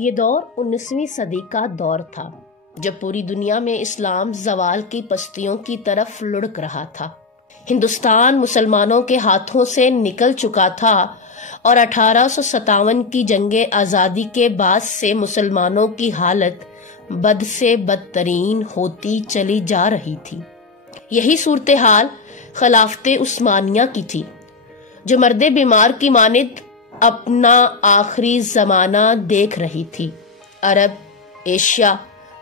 یہ دور 19ویں صدی کا دور تھا جب پوری دنیا میں اسلام زوال کی پستیوں کی طرف لڑک رہا تھا۔ ہندوستان مسلمانوں کے ہاتھوں سے نکل چکا تھا اور 1857 کی جنگ آزادی کے بعد سے مسلمانوں کی حالت بد سے بدترین ہوتی چلی جا رہی تھی۔ یہی صورتحال خلافت عثمانیہ کی تھی، جو مرد بیمار کی مانند اپنا آخری زمانہ دیکھ رہی تھی۔ عرب، ایشیا،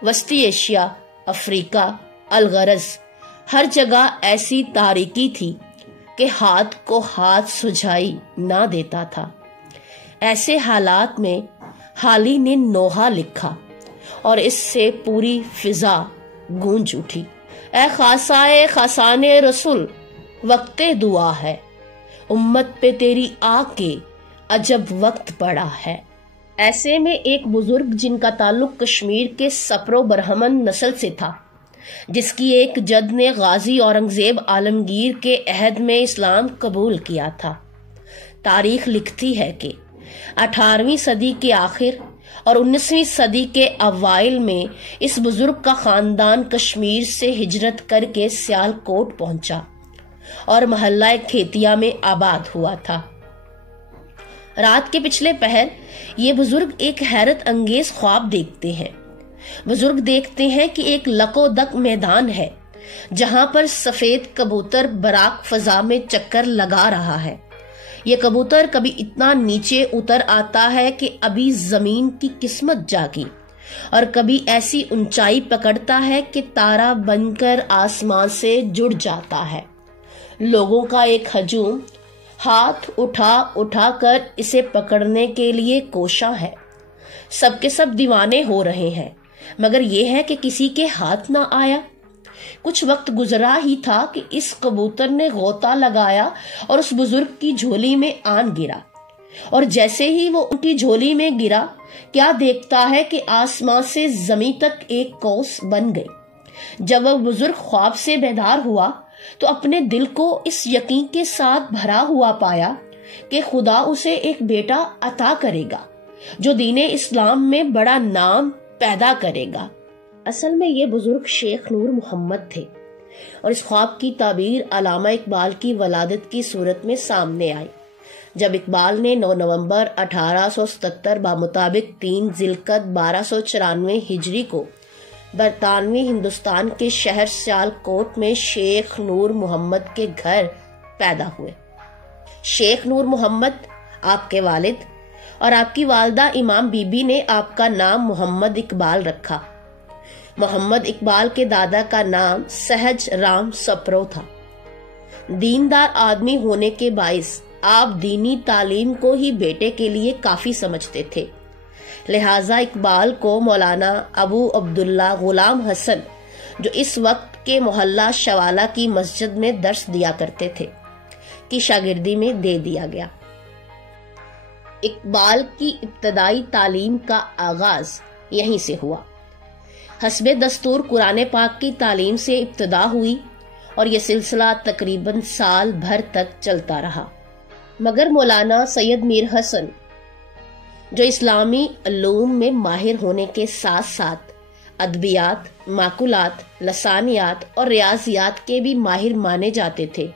وسطی ایشیا، افریقہ، الغرض ہر جگہ ایسی تاریکی تھی کہ ہاتھ کو ہاتھ سجھائی نہ دیتا تھا۔ ایسے حالات میں حالی نے نوحہ لکھا اور اس سے پوری فضا گونج اٹھی۔ اے خاصائے خاصان رسول، وقت دعا ہے، امت پہ تیری آ کے عجب وقت پڑا ہے۔ ایسے میں ایک بزرگ جن کا تعلق کشمیر کے سپر و برہمن نسل سے تھا، جس کی ایک جد نے غازی اورنگزیب عالمگیر کے عہد میں اسلام قبول کیا تھا، تاریخ لکھتی ہے کہ 18ویں صدی کے آخر اور 19ویں صدی کے اوائل میں اس بزرگ کا خاندان کشمیر سے ہجرت کر کے سیال کوٹ پہنچا اور محلہ کھیتیا میں آباد ہوا تھا۔ رات کے پچھلے پہر یہ بزرگ ایک حیرت انگیز خواب دیکھتے ہیں۔ بزرگ دیکھتے ہیں کہ ایک لق و دق میدان ہے جہاں پر سفید کبوتر براق فضا میں چکر لگا رہا ہے۔ یہ کبوتر کبھی اتنا نیچے اتر آتا ہے کہ ابھی زمین کی قسمت جاگی، اور کبھی ایسی اونچائی پکڑتا ہے کہ تارا بن کر آسمان سے جڑ جاتا ہے۔ لوگوں کا ایک ہجوم ہاتھ اٹھا اٹھا کر اسے پکڑنے کے لیے کوشاں ہے۔ سب کے سب دیوانے ہو رہے ہیں، مگر یہ ہے کہ کسی کے ہاتھ نہ آیا۔ کچھ وقت گزرا ہی تھا کہ اس کبوتر نے غوطہ لگایا اور اس بزرگ کی جھولی میں آن گرا، اور جیسے ہی وہ ان کی جھولی میں گرا، کیا دیکھتا ہے کہ آسمان سے زمین تک ایک قوس بن گئی۔ جب وہ بزرگ خواب سے بیدار ہوا تو اپنے دل کو اس یقین کے ساتھ بھرا ہوا پایا کہ خدا اسے ایک بیٹا عطا کرے گا جو دین اسلام میں بڑا نام پیدا کرے گا۔ اصل میں یہ بزرگ شیخ نور محمد تھے، اور اس خواب کی تعبیر علامہ اقبال کی ولادت کی صورت میں سامنے آئی، جب اقبال نے 9 نومبر 1877 بمطابق 3 ذی القعدہ 1294 ہجری کو برطانوی ہندوستان کے شہر سیال کوٹ میں شیخ نور محمد کے گھر پیدا ہوئے۔ شیخ نور محمد آپ کے والد اور آپ کی والدہ امام بی بی نے آپ کا نام محمد اقبال رکھا۔ محمد اقبال کے دادا کا نام سہج رام سپرو تھا۔ دیندار آدمی ہونے کے باعث آپ دینی تعلیم کو ہی بیٹے کے لیے کافی سمجھتے تھے، لہٰذا اقبال کو مولانا ابو عبداللہ غلام حسن، جو اس وقت کے محلہ شوالہ کی مسجد میں درس دیا کرتے تھے، کی شاگردی میں دے دیا گیا۔ اقبال کی ابتدائی تعلیم کا آغاز یہیں سے ہوا۔ حسب دستور قرآن پاک کی تعلیم سے ابتدا ہوئی اور یہ سلسلہ تقریباً سال بھر تک چلتا رہا، مگر مولانا سید میر حسن، جو اسلامی علوم میں ماہر ہونے کے ساتھ ساتھ ادبیات، معقولات، لسانیات اور ریاضیات کے بھی ماہر مانے جاتے تھے،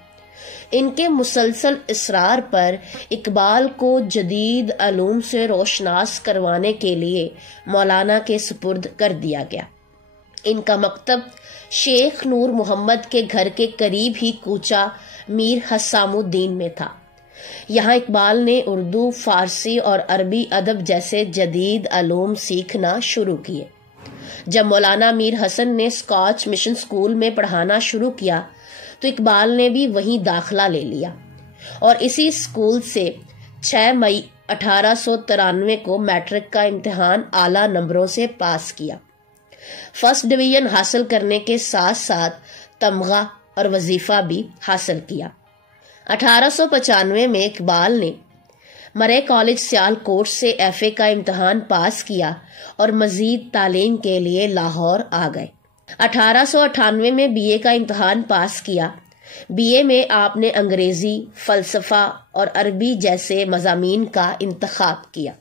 ان کے مسلسل اصرار پر اقبال کو جدید علوم سے روشناس کروانے کے لیے مولانا کے سپرد کر دیا گیا۔ ان کا مکتب شیخ نور محمد کے گھر کے قریب ہی کوچہ میر حسام الدین میں تھا۔ یہاں اقبال نے اردو، فارسی اور عربی ادب جیسے جدید علوم سیکھنا شروع کیے۔ جب مولانا میر حسن نے اسکاچ مشن اسکول میں پڑھانا شروع کیا تو اقبال نے بھی وہیں داخلہ لے لیا، اور اسی اسکول سے 6 مئی 1893 کو میٹرک کا امتحان اعلیٰ نمبروں سے پاس کیا۔ فرسٹ ڈویژن حاصل کرنے کے ساتھ ساتھ تمغہ اور وظیفہ بھی حاصل کیا۔ 1895 میں اقبال نے مرے کالج سیال کوٹ سے ایف اے کا امتحان پاس کیا اور مزید تعلیم کے لیے لاہور آ گئے۔ 1898 میں بی اے کا امتحان پاس کیا۔ بی اے میں آپ نے انگریزی، فلسفہ اور عربی جیسے مضامین کا انتخاب کیا۔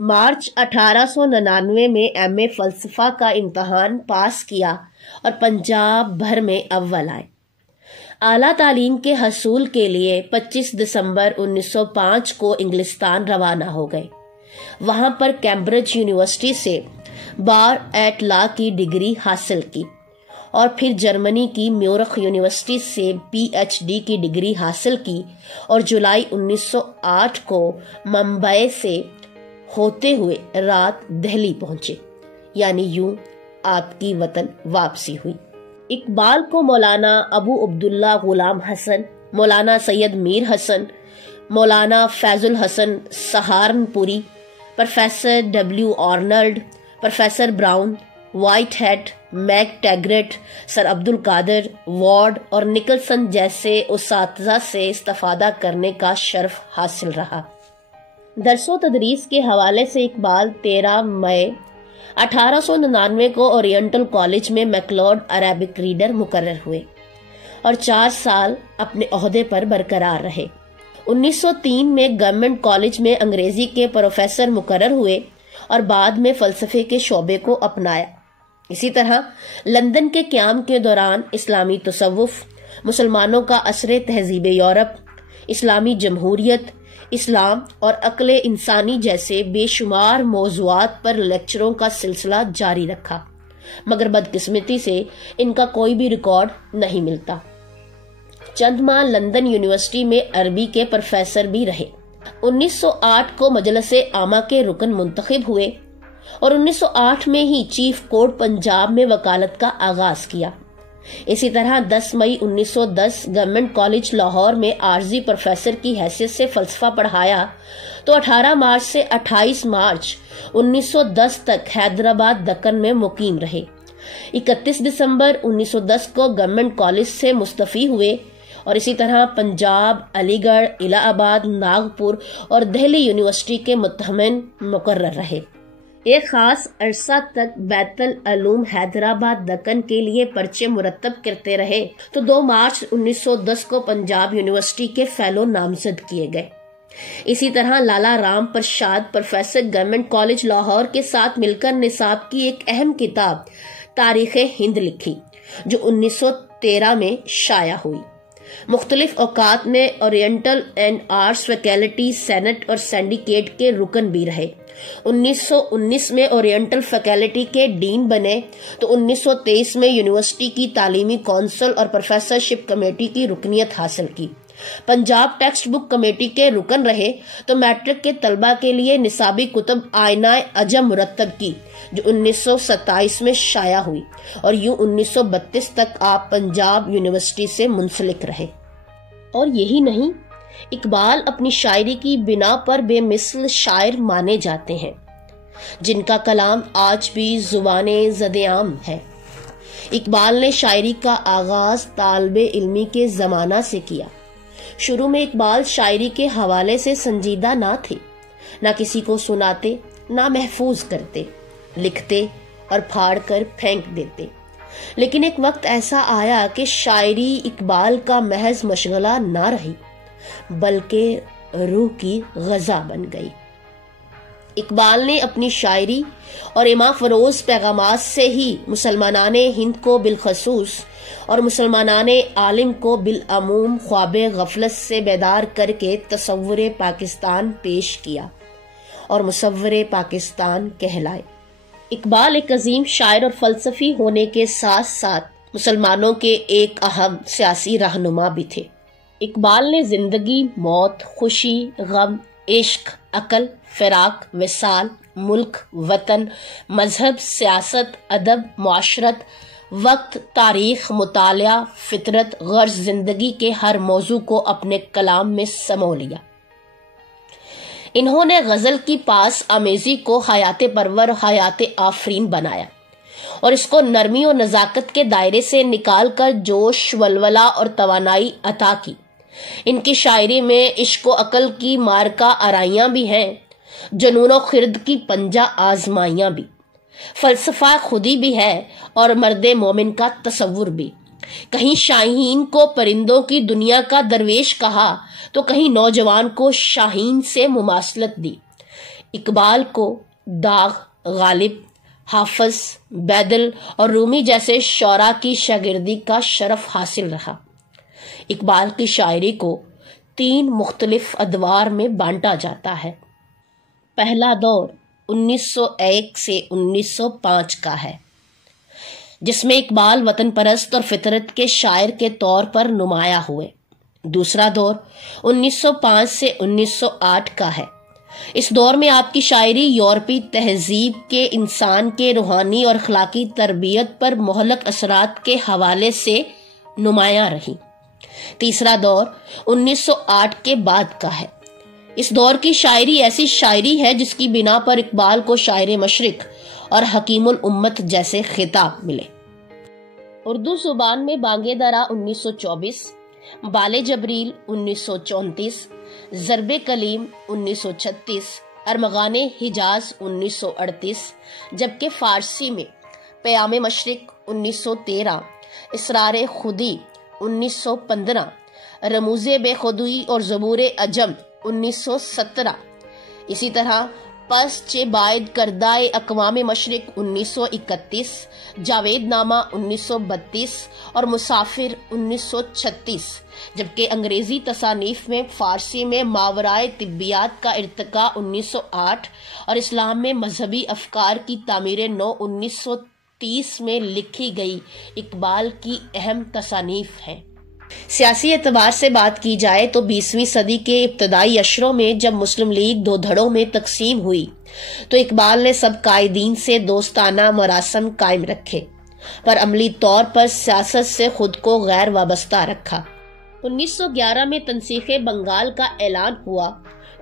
مارچ 1899 میں ایم اے فلسفہ کا امتحان پاس کیا اور پنجاب بھر میں اول آئے۔ اعلیٰ تعلیم کے حصول کے لیے 25 دسمبر 1905 کو انگلستان روانہ ہو گئے۔ وہاں پر کیمبرج یونیورسٹی سے بار ایٹ لا کی ڈگری حاصل کی اور پھر جرمنی کی میورخ یونیورسٹی سے پی ایچ ڈی کی ڈگری حاصل کی اور جولائی 1908 کو ممبئی سے ہوتے ہوئے رات دہلی پہنچے، یعنی یوں آپ کی وطن واپسی ہوئی۔ اقبال کو مولانا ابو عبداللہ غلام حسن، مولانا سید Mir Hasan, Maulana Faiz ul-Hasan Saharanpuri, professor W Arnold, professor Browne, White, McTaggart, sir Abdul Qadir ward اور نکلسن جیسے اساتذہ سے استفادہ کرنے کا شرف حاصل رہا۔ درس و تدریس کے حوالے سے اقبال 13 مئی 1899 کو اورینٹل کالج میں میکلوڈ عربک ریڈر مقرر ہوئے اور 4 سال اپنے عہدے پر برقرار رہے۔ 1903 میں گورنمنٹ کالج میں انگریزی کے پروفیسر مقرر ہوئے اور بعد میں فلسفے کے شعبے کو اپنایا۔ اسی طرح لندن کے قیام کے دوران اسلامی تصوف، مسلمانوں کا اثر تہذیب یورپ، اسلامی جمہوریت، اسلام اور عقل انسانی جیسے بے شمار موضوعات پر لیکچروں کا سلسلہ جاری رکھا، مگر بدقسمتی سے ان کا کوئی بھی ریکارڈ نہیں ملتا۔ چند ماہ لندن یونیورسٹی میں عربی کے پروفیسر بھی رہے۔ 1908 کو مجلس عامہ کے رکن منتخب ہوئے اور 1908 میں ہی چیف کورٹ پنجاب میں وکالت کا آغاز کیا۔ اسی طرح 10 مئی 1910 گورنمنٹ کالج لاہور میں عارضی پروفیسر کی حیثیت سے فلسفہ پڑھایا تو 18 مارچ سے 28 مارچ 1910 تک حیدرآباد دکن میں مقیم رہے۔ 31 دسمبر 1910 کو گورنمنٹ کالج سے مستعفی ہوئے اور اسی طرح پنجاب، علی گڑھ، الہ آباد، ناگپور اور دہلی یونیورسٹی کے متہمین مقرر رہے۔ ایک خاص عرصہ تک بیت العلوم حیدرآباد دکن کے لیے پرچے مرتب کرتے رہے تو 2 مارچ 1910 کو پنجاب یونیورسٹی کے فیلو نامزد کیے گئے۔ اسی طرح Lala Ram Prashad professor government college Lahore کے ساتھ مل کر نصاب کی ایک اہم کتاب تاریخ ہند لکھی جو 1913 میں شائع ہوئی۔ مختلف اوقات میں oriental and arts faculty senate اور سینڈیکیٹ کے رکن بھی رہے۔ 1919 میں اورینٹل فیکلٹی کے ڈین بنے تو 1923 میں یونیورسٹی کی تعلیمی کونسل اور پروفیسرشپ کمیٹی کی رکنیت حاصل کی۔ پنجاب ٹیکسٹ بک کمیٹی کے رکن رہے تو میٹرک کے طلبہ کے لیے نصابی کتب آئینہ عجم مرتب کی جو 1927 میں شائع ہوئی اور یوں 1932 تک آپ پنجاب یونیورسٹی سے منسلک رہے۔ اور یہی نہیں، اقبال اپنی شاعری کی بنا پر بے مثل شاعر مانے جاتے ہیں جن کا کلام آج بھی زبان زد عام ہے۔ اقبال نے شاعری کا آغاز طالب علمی کے زمانہ سے کیا۔ شروع میں اقبال شاعری کے حوالے سے سنجیدہ نہ تھے، نہ کسی کو سناتے، نہ محفوظ کرتے، لکھتے اور پھاڑ کر پھینک دیتے۔ لیکن ایک وقت ایسا آیا کہ شاعری اقبال کا محض مشغلہ نہ رہی بلکہ روح کی غذا بن گئی۔ اقبال نے اپنی شاعری اور امام فروز پیغامات سے ہی مسلمانان ہند کو بالخصوص اور مسلمانان عالم کو بالعموم خواب غفلت سے بیدار کر کے تصور پاکستان پیش کیا اور مصور پاکستان کہلائے۔ اقبال ایک عظیم شاعر اور فلسفی ہونے کے ساتھ ساتھ مسلمانوں کے ایک اہم سیاسی رہنما بھی تھے۔ اقبال نے زندگی، موت، خوشی، غم، عشق، عقل، فراق، وصال، ملک، وطن، مذہب، سیاست، ادب، معاشرت، وقت، تاریخ، مطالعہ، فطرت، غرض زندگی کے ہر موضوع کو اپنے کلام میں سمو لیا۔ انہوں نے غزل کی پاس آمیزی کو حیات پرور، حیات آفرین بنایا اور اس کو نرمی و نزاکت کے دائرے سے نکال کر جوش، ولولہ اور توانائی عطا کی۔ ان کی شاعری میں عشق و عقل کی مارکہ آرائیاں بھی ہیں، جنون و خرد کی پنجہ آزمائیاں بھی، فلسفہ خودی بھی ہے اور مرد مومن کا تصور بھی۔ کہیں شاہین کو پرندوں کی دنیا کا درویش کہا تو کہیں نوجوان کو شاہین سے مماثلت دی۔ اقبال کو داغ، غالب، حافظ، بیدل اور رومی جیسے شعراء کی شاگردی کا شرف حاصل رہا۔ اقبال کی شاعری کو 3 مختلف ادوار میں بانٹا جاتا ہے۔ پہلا دور 1901 سے 1905 کا ہے، جس میں اقبال وطن پرست اور فطرت کے شاعر کے طور پر نمایاں ہوئے۔ دوسرا دور 1905 سے 1908 کا ہے۔ اس دور میں آپ کی شاعری یورپی تہذیب کے انسان کے روحانی اور اخلاقی تربیت پر مہلک اثرات کے حوالے سے نمایاں رہی۔ تیسرا دور 1908 کے بعد کا ہے۔ اس دور کی شاعری ایسی شاعری ہے جس کی بنا پر اقبال کو شاعر مشرق اور حکیم الامت جیسے خطاب ملے۔ اردو زبان میں بانگے درا 1924، بال جبریل 1934، ضرب کلیم 1936، ارمغان حجاز 1938، جبکہ فارسی میں پیام مشرق 1913، اسرار خودی 1915، رموز بے خودی اور زبور عجم 1917۔ اسی طرح پس چے باید کردہ اقوام مشرق 1931، جاوید نامہ 1932 اور مسافر 1936، جبکہ انگریزی تصانیف میں فارسی میں ماورائے طبیات کا ارتقاء 1908 اور اسلام میں مذہبی افکار کی تعمیر نو 1930 میں لکھی گئی اقبال کی اہم تصانیف ہیں۔ سیاسی اعتبار سے بات کی جائے تو 20ویں صدی کے ابتدائی اشروں میں جب مسلم لیگ 2 دھڑوں میں تقسیم ہوئی تو اقبال نے سب قائدین سے دوستانہ مراسم قائم رکھے، پر عملی طور پر سیاست سے خود کو غیر وابستہ رکھا۔ 1911 میں تنسیخ بنگال کا اعلان ہوا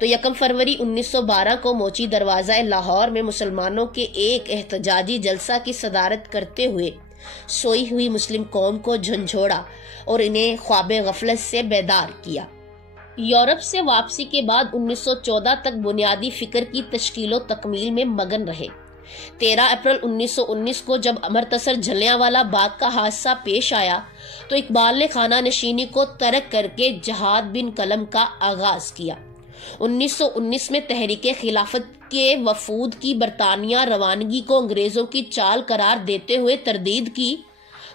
تو 1 فروری 1912 کو موچی دروازہ لاہور میں مسلمانوں کے ایک احتجاجی جلسہ کی صدارت کرتے ہوئے سوئی ہوئی مسلم قوم کو جھنجھوڑا اور انہیں خواب غفلت سے بیدار کیا۔ یورپ سے واپسی کے بعد 1914 تک بنیادی فکر کی تشکیل و تکمیل میں مگن رہے۔ 13 اپریل 1919 کو جب امرتسر جلیانوالہ باغ کا حادثہ پیش آیا تو اقبال نے خانہ نشینی کو ترک کر کے جہاد بن قلم کا آغاز کیا۔ 1919 میں تحریک خلافت کے وفود کی برطانیہ روانگی کو انگریزوں کی چال قرار دیتے ہوئے تردید کی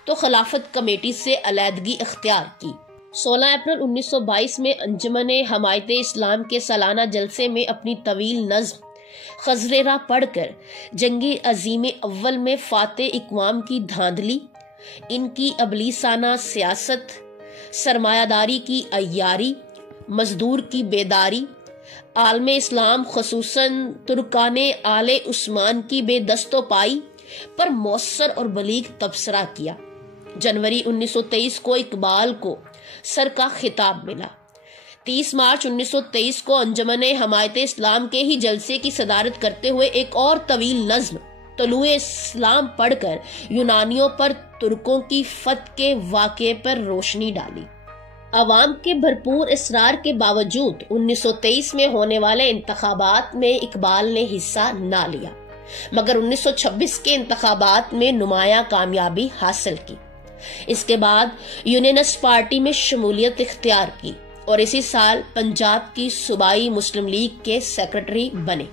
تو خلافت کمیٹی سے علیحدگی اختیار کی۔ 16 اپریل 1922 میں انجمن حمایت اسلام کے سالانہ جلسے میں اپنی طویل نظم خزرہ پڑھ کر جنگی عظیم اول میں فاتح اقوام کی دھاندلی، ان کی ابلیسانہ سیاست، سرمایہ داری کی عیاری، مزدور کی بیداری، عالم اسلام خصوصاً ترکان آل عثمان کی بے دست و پائی پر مؤثر اور بلیغ تبصرہ کیا۔ جنوری 1923 کو اقبال کو سر کا خطاب ملا۔ 30 مارچ 1923 کو انجمن حمایت اسلام کے ہی جلسے کی صدارت کرتے ہوئے ایک اور طویل نظم طلوع اسلام پڑھ کر یونانیوں پر ترکوں کی فتح کے واقعے پر روشنی ڈالی۔ عوام کے بھرپور اصرار کے باوجود 1923 میں ہونے والے انتخابات میں اقبال نے حصہ نہ لیا، مگر 1926 کے انتخابات میں نمایاں کامیابی حاصل کی۔ اس کے بعد یونینسٹ پارٹی میں شمولیت اختیار کی اور اسی سال پنجاب کی صوبائی مسلم لیگ کے سیکرٹری بنے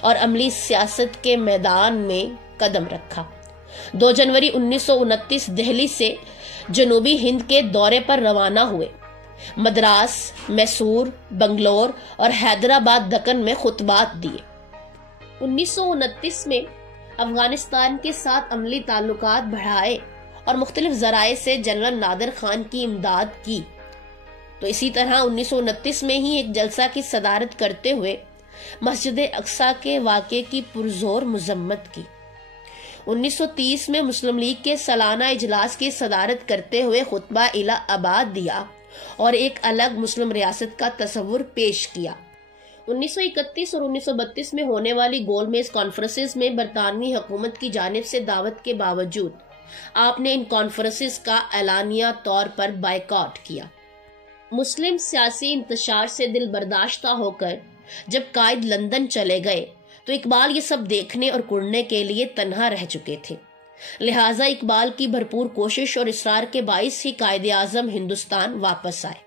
اور عملی سیاست کے میدان میں قدم رکھا۔ 2 جنوری 1929 دہلی سے جنوبی ہند کے دورے پر روانہ ہوئے۔ مدراس، میسور، بنگلور اور حیدرآباد دکن میں خطبات دیے۔ 1929 میں افغانستان کے ساتھ عملی تعلقات بڑھائے اور مختلف ذرائع سے جنرل نادر خان کی امداد کی، تو اسی طرح 1929 میں ہی ایک جلسہ کی صدارت کرتے ہوئے مسجد اقصی کے واقعے کی پرزور مذمت کی۔ 1930 میں مسلم لیگ کے سالانہ اجلاس کی صدارت کرتے ہوئے خطبہ الہ آباد دیا اور ایک الگ مسلم ریاست کا تصور پیش کیا۔ 1931 اور 1932 میں ہونے والی گول میز کانفرنسز میں برطانوی حکومت کی جانب سے دعوت کے باوجود آپ نے ان کانفرنسز کا اعلانیہ طور پر بائیکاٹ کیا۔ مسلم سیاسی انتشار سے دل برداشتہ ہو کر جب قائد لندن چلے گئے تو اقبال یہ سب دیکھنے اور کڑنے کے لیے تنہا رہ چکے تھے، لہٰذا اقبال کی بھرپور کوشش اور اصرار کے باعث ہی قائد اعظم ہندوستان واپس آئے۔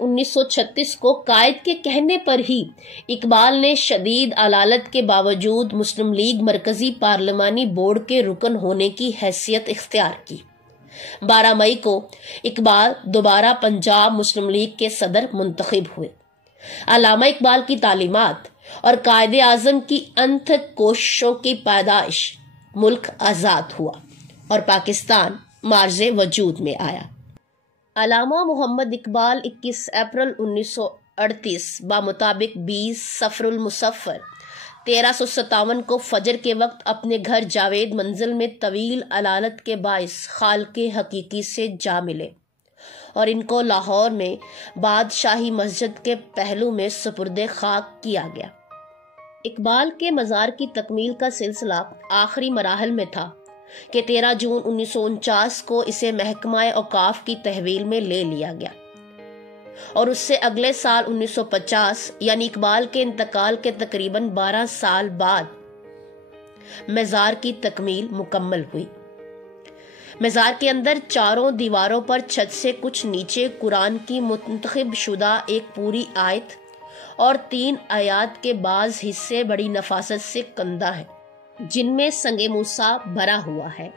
1936 کو قائد کے کہنے پر ہی اقبال نے شدید علالت کے باوجود مسلم لیگ مرکزی پارلیمانی بورڈ کے رکن ہونے کی حیثیت اختیار کی۔ 12 مئی کو اقبال دوبارہ پنجاب مسلم لیگ کے صدر منتخب ہوئے۔ علامہ اقبال کی تعلیمات اور قائد اعظم کی انتھک کوششوں کی پیدائش ملک آزاد ہوا اور پاکستان معرض وجود میں آیا۔ علامہ محمد اقبال 21 اپریل 1938 بمطابق 20 صفر المصفر 1357 کو فجر کے وقت اپنے گھر جاوید منزل میں طویل علالت کے باعث خالق حقیقی سے جا ملے اور ان کو لاہور میں بادشاہی مسجد کے پہلو میں سپرد خاک کیا گیا۔ اقبال کے مزار کی تکمیل کا سلسلہ آخری مراحل میں تھا کہ 13 جون 1949 کو اسے محکمہ اوقاف کی تحویل میں لے لیا گیا اور اس سے اگلے سال 1950 یعنی اقبال کے انتقال کے تقریباً 12 سال بعد مزار کی تکمیل مکمل ہوئی۔ مزار کے اندر چاروں دیواروں پر چھت سے کچھ نیچے قرآن کی منتخب شدہ ایک پوری آیت اور 3 آیات کے بعض حصے بڑی نفاست سے کندہ ہیں جن میں سنگ موسیٰ بھرا ہوا ہے۔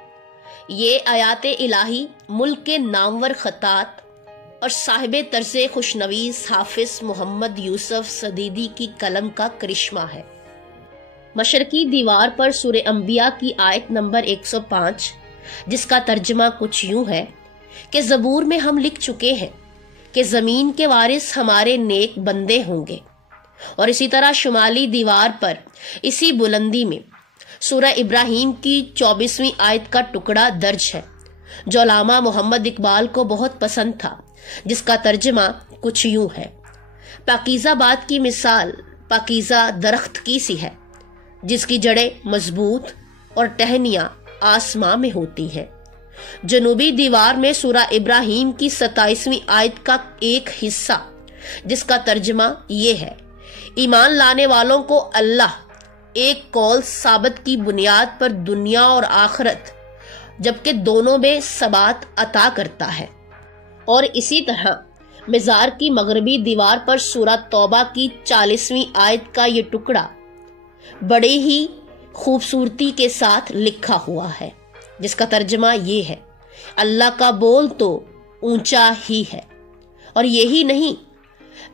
یہ آیات الہی ملک کے نامور خطاط اور صاحب طرز خوشنویس حافظ محمد یوسف صدیدی کی قلم کا کرشمہ ہے۔ مشرقی دیوار پر سورہ انبیاء کی آیت نمبر 105 جس کا ترجمہ کچھ یوں ہے کہ زبور میں ہم لکھ چکے ہیں کہ زمین کے وارث ہمارے نیک بندے ہوں گے، اور اسی طرح شمالی دیوار پر اسی بلندی میں سورہ ابراہیم کی 24ویں آیت کا ٹکڑا درج ہے جو علامہ محمد اقبال کو بہت پسند تھا، جس کا ترجمہ کچھ یوں ہے: پاکیزہ بات کی مثال پاکیزہ درخت کی سی ہے جس کی جڑیں مضبوط اور ٹہنیاں آسماں میں ہوتی ہیں۔ جنوبی دیوار میں سورہ ابراہیم کی 27ویں آیت کا ایک حصہ جس کا ترجمہ یہ ہے: ایمان لانے والوں کو اللہ ایک قول ثابت کی بنیاد پر دنیا اور آخرت جبکہ دونوں میں ثبات عطا کرتا ہے۔ اور اسی طرح مزار کی مغربی دیوار پر سورہ توبہ کی 40ویں آیت کا یہ ٹکڑا بڑے ہی خوبصورتی کے ساتھ لکھا ہوا ہے جس کا ترجمہ یہ ہے: اللہ کا بول تو اونچا ہی ہے۔ اور یہی نہیں،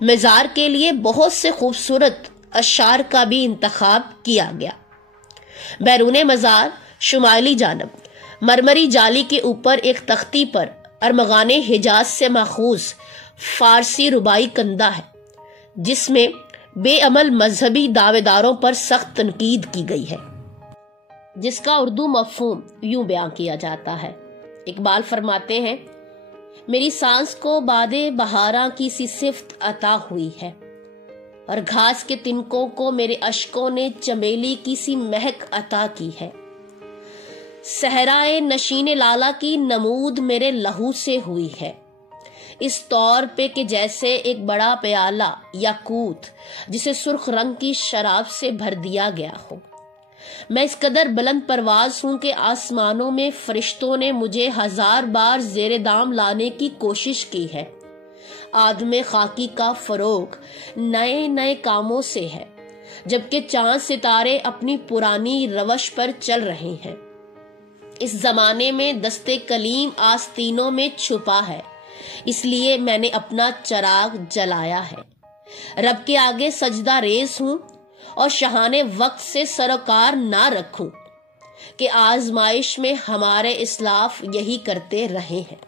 مزار کے لیے بہت سے خوبصورت اشعار کا بھی انتخاب کیا گیا۔ بیرون مزار شمالی جانب مرمری جالی کے اوپر ایک تختی پر ارمغان حجاز سے ماخوذ فارسی ربائی کندہ ہے جس میں بے عمل مذہبی دعوے داروں پر سخت تنقید کی گئی ہے، جس کا اردو مفہوم یوں بیان کیا جاتا ہے۔ اقبال فرماتے ہیں: میری سانس کو باد بہاراں کی سی صفت عطا ہوئی ہے اور گھاس کے تنکوں کو میرے اشکوں نے چمیلی کی سی مہک عطا کی ہے۔ صحرائے نشین لالا کی نمود میرے لہو سے ہوئی ہے، اس طور پہ کہ جیسے ایک بڑا پیالہ یاقوت جسے سرخ رنگ کی شراب سے بھر دیا گیا ہو۔ میں اس قدر بلند پرواز ہوں کہ آسمانوں میں فرشتوں نے مجھے 1000 بار زیر دام لانے کی کوشش کی ہے۔ آدم خاکی کا فروغ نئے نئے کاموں سے ہے جبکہ چاند ستارے اپنی پرانی روش پر چل رہے ہیں۔ اس زمانے میں دستے کلیم آستینوں میں چھپا ہے، اس لیے میں نے اپنا چراغ جلایا ہے۔ رب کے آگے سجدہ ریز ہوں اور شہانے وقت سے سروکار نہ رکھوں کہ آزمائش میں ہمارے اسلاف یہی کرتے رہے ہیں۔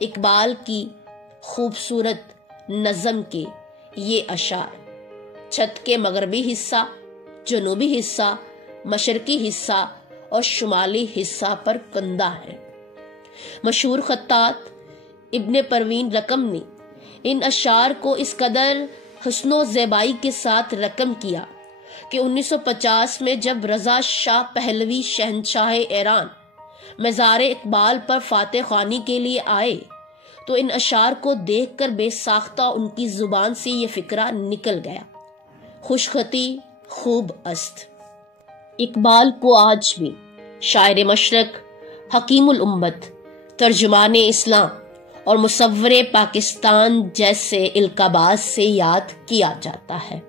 اقبال کی خوبصورت نظم کے یہ اشعار چھت کے مغربی حصہ، جنوبی حصہ، مشرقی حصہ اور شمالی حصہ پر کندہ ہے۔ مشہور خطاط ابن پروین رقم نے ان اشعار کو اس قدر حسن و زیبائی کے ساتھ رقم کیا کہ 1950 میں جب رضا شاہ پہلوی شہنشاہ ایران مزار اقبال پر فاتح خوانی کے لیے آئے تو ان اشعار کو دیکھ کر بے ساختہ ان کی زبان سے یہ فکرہ نکل گیا: خوش خطی خوب است۔ اقبال کو آج بھی شاعر مشرق، حکیم الامت، ترجمان اسلام اور مصور پاکستان جیسے القابات سے یاد کیا جاتا ہے۔